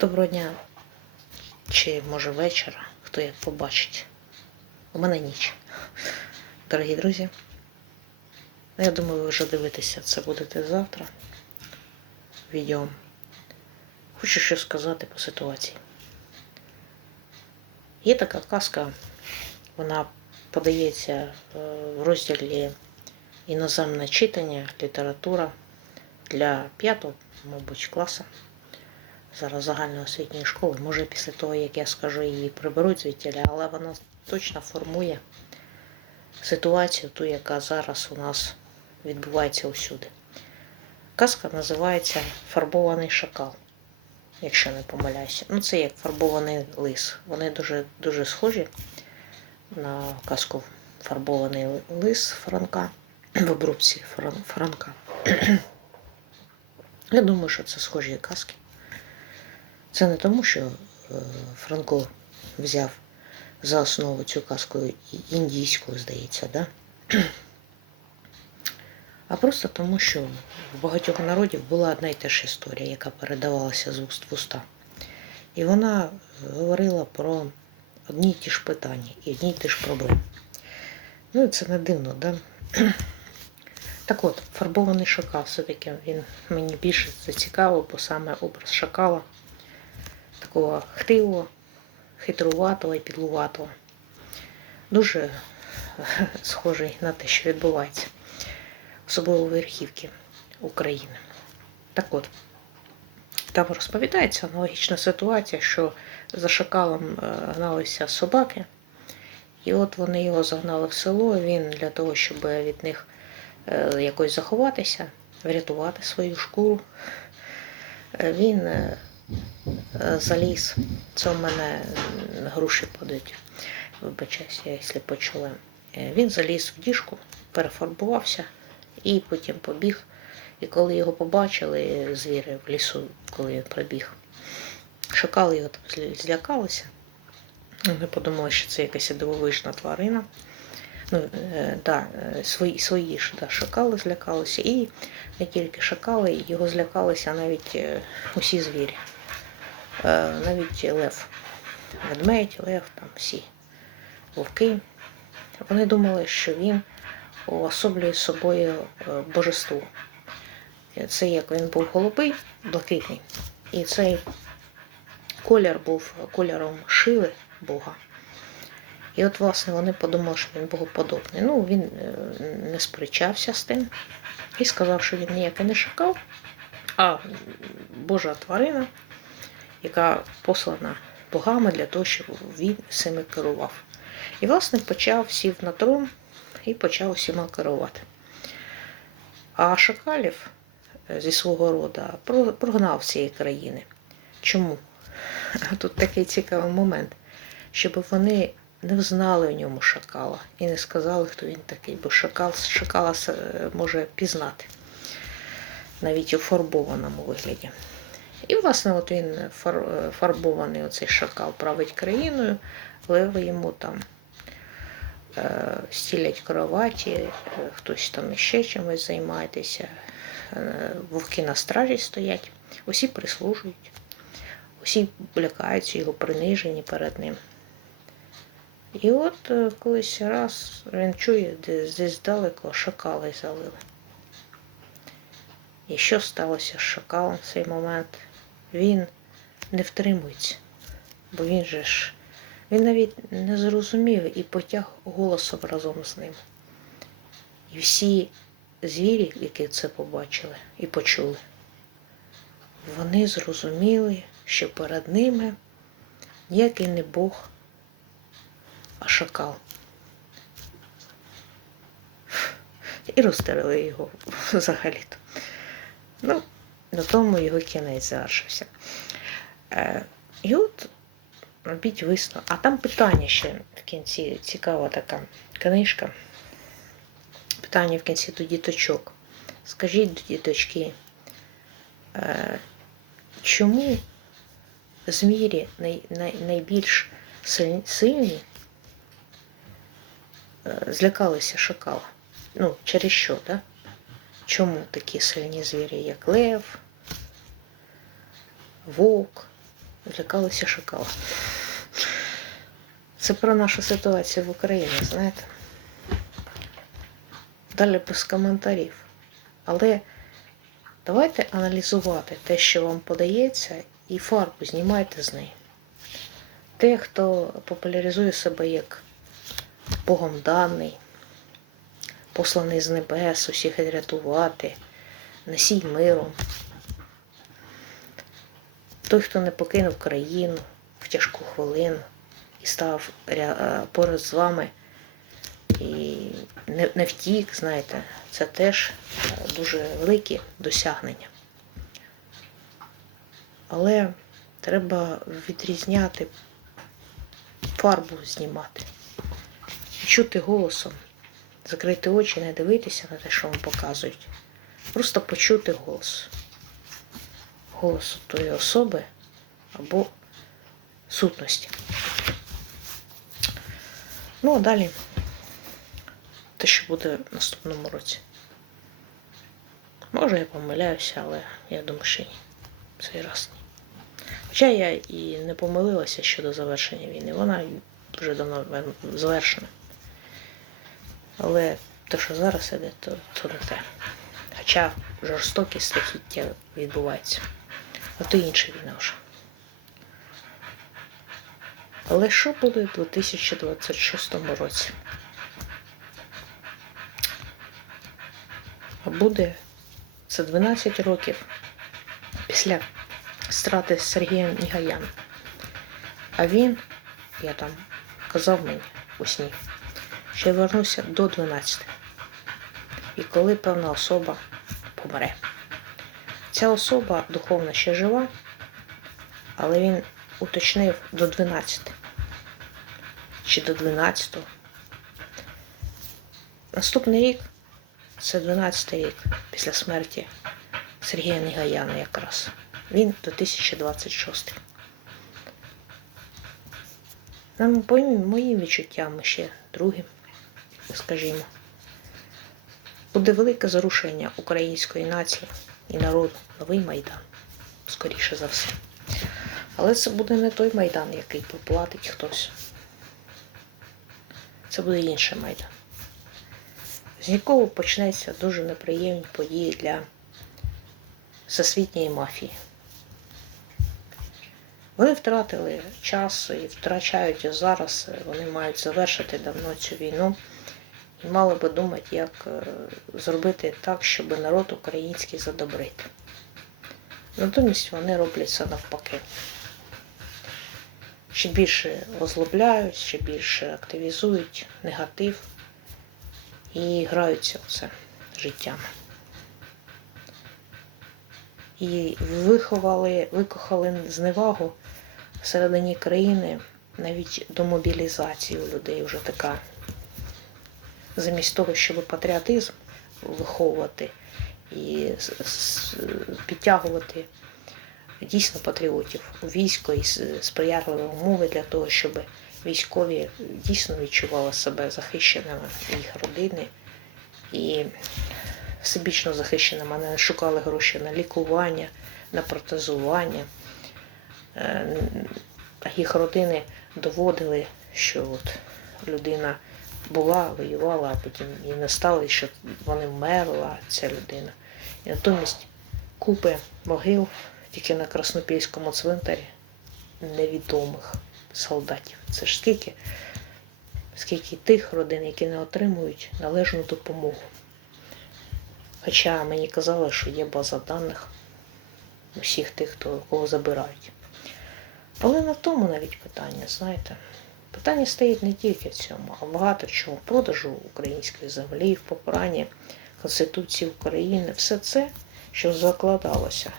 Доброго дня, чи може вечора, хто як побачить. У мене ніч. Дорогі друзі. ну, Я думаю, ви вже дивитеся це будете завтра. Відео. Хочу що сказати по ситуації. Є така казка, вона подається е, в розділі іноземне читання, література для п'ятого, мабуть, класу. Зараз загальноосвітньої школи. Може, після того, як я скажу, її приберуть звідтіля, але вона точно формує ситуацію, ту, яка зараз у нас відбувається усюди. Казка називається Фарбований шакал, якщо не помиляюся. Ну, це як фарбований лис. Вони дуже, дуже схожі на казку Фарбований лис Франка в обрубці Франка. Я думаю, що це схожі казки. Це не тому, що е, Франко взяв за основу цю казку і- індійську, здається, да? а просто тому, що в багатьох народів була одна й та ж історія, яка передавалася з уст в уста. І вона говорила про одні й ті ж питання і одні й ті ж проблеми. Ну, і це не дивно, да? Так от, фарбований шакал, все-таки він мені більше зацікавив, бо саме образ шакала такого хтивого, хитруватого і підлуватого. Дуже схожий на те, що відбувається, особливо у верхівки України. Так от, там розповідається аналогічна ситуація, що за шакалом е, гналися собаки, і от вони його загнали в село. Він для того, щоб від них е, якось заховатися, врятувати свою шкуру, е, він е, е, заліз. Це у мене груші падають. Вибачаюся, якщо почула. Е, Він заліз в діжку, перефарбувався і потім побіг. І коли його побачили звіри в лісу, коли він прибіг, шакали його там злякалися. Вони подумали, що це якась дивовижна тварина. Ну, е, да, е, свої, свої ж да, шакали злякалися. І не тільки шакали, його злякалися навіть е, усі звірі. Е, навіть лев, ведмедь, лев, там всі вовки. Вони думали, що він уособлює собою е, божество. Це як він був голубий, блакитний. І цей колір був кольором шили Бога. І от, власне, вони подумали, що він богоподобний. Ну, він е, не сперечався з тим і сказав, що він ніякий не шакал, а Божа тварина, яка послана богами для того, щоб він цими керував. І, власне, почав сів на трон і почав усіма керувати. А шакалів е, зі свого рода прогнав цієї країни. Чому? Тут такий цікавий момент, щоб вони не взнали в ньому шакала і не сказали, хто він такий, бо шакал шакала е, може пізнати навіть у фарбованому вигляді. І, власне, от він е, фарбований оцей шакал править країною, леви йому там е, стілять кроваті, е, хтось там іще чимось займається, вовки на стражі стоять, усі прислужують, усі лякаються його принижені перед ним. І от колись раз він чує, де десь далеко шакали залили. І що сталося з шакалом в цей момент? Він не втримується, бо він же ж він навіть не зрозумів і потяг голосом разом з ним. І всі звірі, які це побачили і почули, вони зрозуміли, що перед ними ніякий не Бог, а шакал. І розстрелили його взагалі-то. Ну, на тому його кінець завершився. Е, і от робіть висновок. А там питання ще в кінці цікава така книжка. Питання в кінці до діточок. Скажіть, діточки, е, чому най, найбільш сильні е, злякалися шакала? Ну, через що, так? Да? Чому такі сильні звірі, як лев, вовк, злякалися шакала. Це про нашу ситуацію в Україні, знаєте. Далі без коментарів. Але давайте аналізувати те, що вам подається, і фарбу знімайте з неї. Те, хто популяризує себе як Богом даний, посланий з небес, усіх рятувати, носій миру. Той, хто не покинув країну в тяжку хвилину і став е, з вами і не, не втік, знаєте, це теж е, дуже великі досягнення. Але треба відрізняти фарбу знімати. Чути голосом, закрити очі, не дивитися на те, що вам показують. Просто почути голос. Голос тої особи або сутності. Ну, а далі те, що буде в наступному році. Може, я помиляюся, але я думаю, що ні. Цей раз ні. Хоча я і не помилилася щодо завершення війни, вона вже давно завершена. Але те, що зараз іде, то, то не те. Хоча жорстокі страхіття відбуваються. А то інша війна вже. Але що буде в 2026 році? А буде це 12 років після страти з Сергія Нігаяна. А він, я там казав мені у сні, що я вернуся до 12. І коли певна особа помре. Ця особа духовно ще жива, але він уточнив до 12. Чи до 12. Наступний рік це 12 рік після смерті Сергія Нігаяна якраз. Він 2026. Нам по моїм відчуттям ще другим, скажімо, буде велике зарушення української нації і народу, новий майдан, скоріше за все. Але це буде не той майдан, який поплатить хтось. Це буде інший майдан. З якого почнеться дуже неприємні події для всесвітньої мафії. Вони втратили час і втрачають зараз. Вони мають завершити давно цю війну мали би думати, як е, зробити так, щоб народ український задобрити. Натомість вони роблять це навпаки. Ще більше озлобляють, ще більше активізують негатив і граються в це життями. І виховали, викохали зневагу всередині країни навіть до мобілізації у людей вже така. Замість того, щоб патріотизм виховувати і підтягувати дійсно патріотів у військо і сприятливі умови для того, щоб військові дійсно відчували себе захищеними, їх родини і всебічно захищеними, не шукали гроші на лікування, на протезування. Е, їх родини доводили, що от людина була, воювала, а потім і не стало, що вони вмерла, ця людина. І натомість купи могил тільки на Краснопільському цвинтарі невідомих солдатів. Це ж скільки, скільки тих родин, які не отримують належну допомогу. Хоча мені казали, що є база даних усіх тих, хто кого забирають. Але на тому навіть питання, знаєте. Питання стоїть не тільки в цьому, а багато чому. Продажу української землі, в попранні Конституції України. Все це, що закладалося.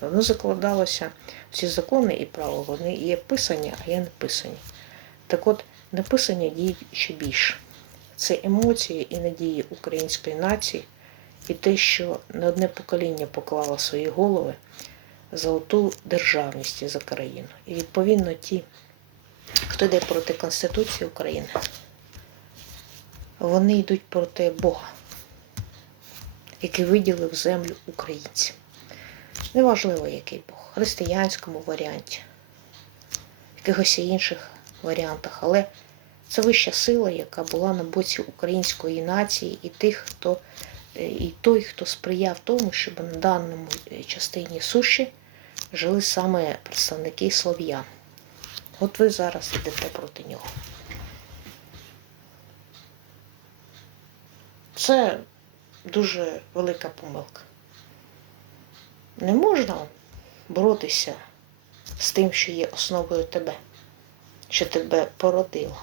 Воно закладалося, всі закони і право, вони є писані, а є не писані. Так от, написані діють ще більше. Це емоції і надії української нації, і те, що не одне покоління поклало свої голови за оту державність за країну. І відповідно ті, хто йде проти Конституції України, вони йдуть проти Бога, який виділив землю українцям. Неважливо, який Бог, в християнському варіанті, якихось інших варіантах. Але це вища сила, яка була на боці української нації і тих, хто е, і той, хто сприяв тому, щоб на даному е, частині суші жили саме представники слов'ян. От ви зараз йдете проти нього. Це дуже велика помилка. Не можна боротися з тим, що є основою тебе, що тебе породило.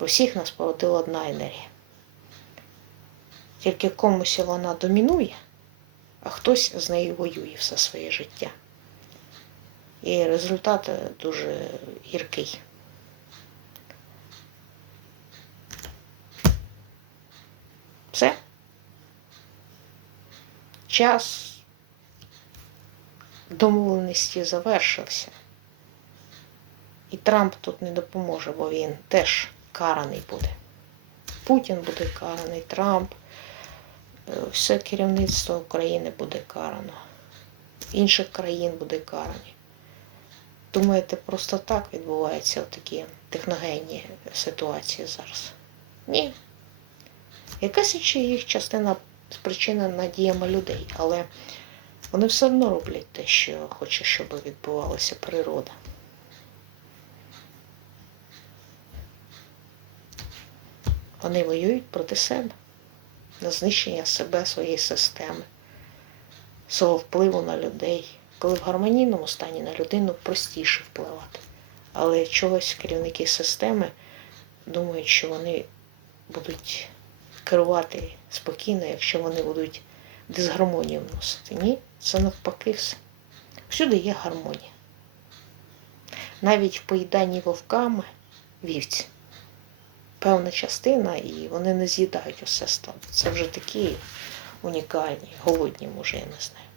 Бо всіх нас породила одна енергія. Тільки комусь вона домінує, а хтось з нею воює все своє життя. І результат е, дуже гіркий. Все. Час домовленості завершився. І Трамп тут не допоможе, бо він теж караний буде. Путін буде караний, Трамп, е, все керівництво України буде карано, інших країн буде карані. Думаєте, просто так відбуваються такі техногенні ситуації зараз? Ні. Якась ще їх частина спричинена діями людей, але вони все одно роблять те, що хоче, щоб відбувалася природа. Вони воюють проти себе, на знищення себе, своєї системи, свого впливу на людей. Коли в гармонійному стані на людину простіше впливати. Але чогось керівники системи думають, що вони будуть керувати спокійно, якщо вони будуть дисгармонію вносити. Ні, це навпаки все. Всюди є гармонія. Навіть в поїданні вовками вівці певна частина, і вони не з'їдають усе стадо. Це вже такі унікальні, голодні, може, я не знаю.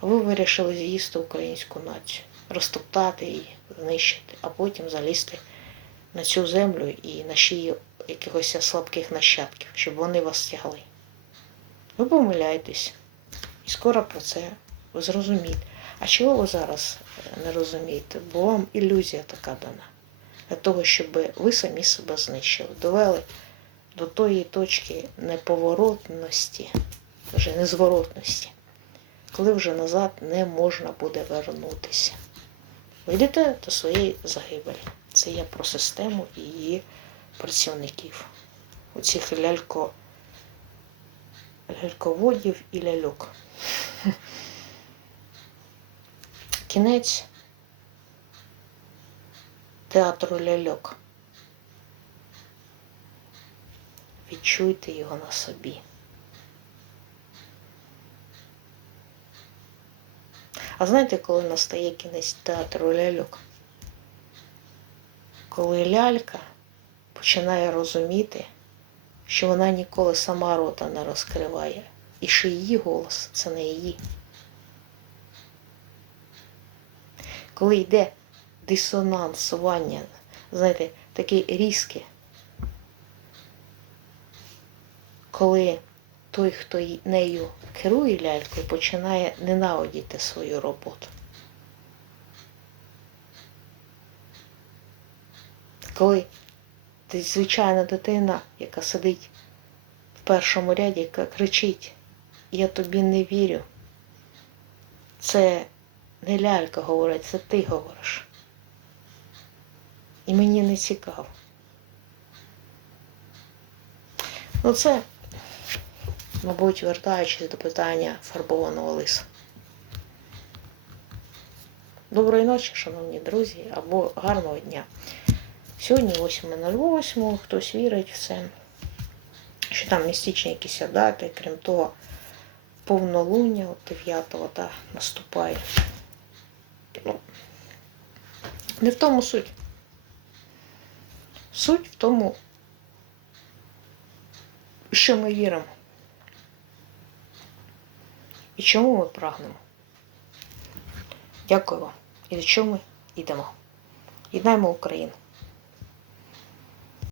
Ви вирішили з'їсти українську націю, розтоптати її, знищити, а потім залізти на цю землю і на шию якихось слабких нащадків, щоб вони вас тягли. Ви помиляєтесь. І скоро про це ви зрозумієте. А чого ви зараз е, не розумієте? Бо вам ілюзія така дана. Для того, щоб ви самі себе знищили, довели до тої точки неповоротності, вже незворотності, коли вже назад не можна буде вернутися. Ви до своєї загибелі. Це я про систему і її працівників. Оцих лялько, ляльководів і ляльок. Кінець театру ляльок. Відчуйте його на собі. А знаєте, коли настає кінець театру ляльок? Коли лялька починає розуміти, що вона ніколи сама рота не розкриває, і що її голос це не її. Коли йде дисонансування, знаєте, таке різке, коли той, хто нею керує лялькою, починає ненавидіти свою роботу. Коли ти звичайна дитина, яка сидить в першому ряді, яка кричить, я тобі не вірю. Це не лялька говорить, це ти говориш. І мені не цікаво. Ну це, мабуть, вертаючись до питання фарбованого лиса. Доброї ночі, шановні друзі, або гарного дня. Сьогодні 8.08, хтось вірить в це, що там містичні якісь дати, крім того, повнолуння от 9-го та, наступає. Ну, не в тому суть. Суть в тому, що ми віримо. І чому ми прагнемо. Дякую вам. І до чого ми йдемо. Єднаємо Україну.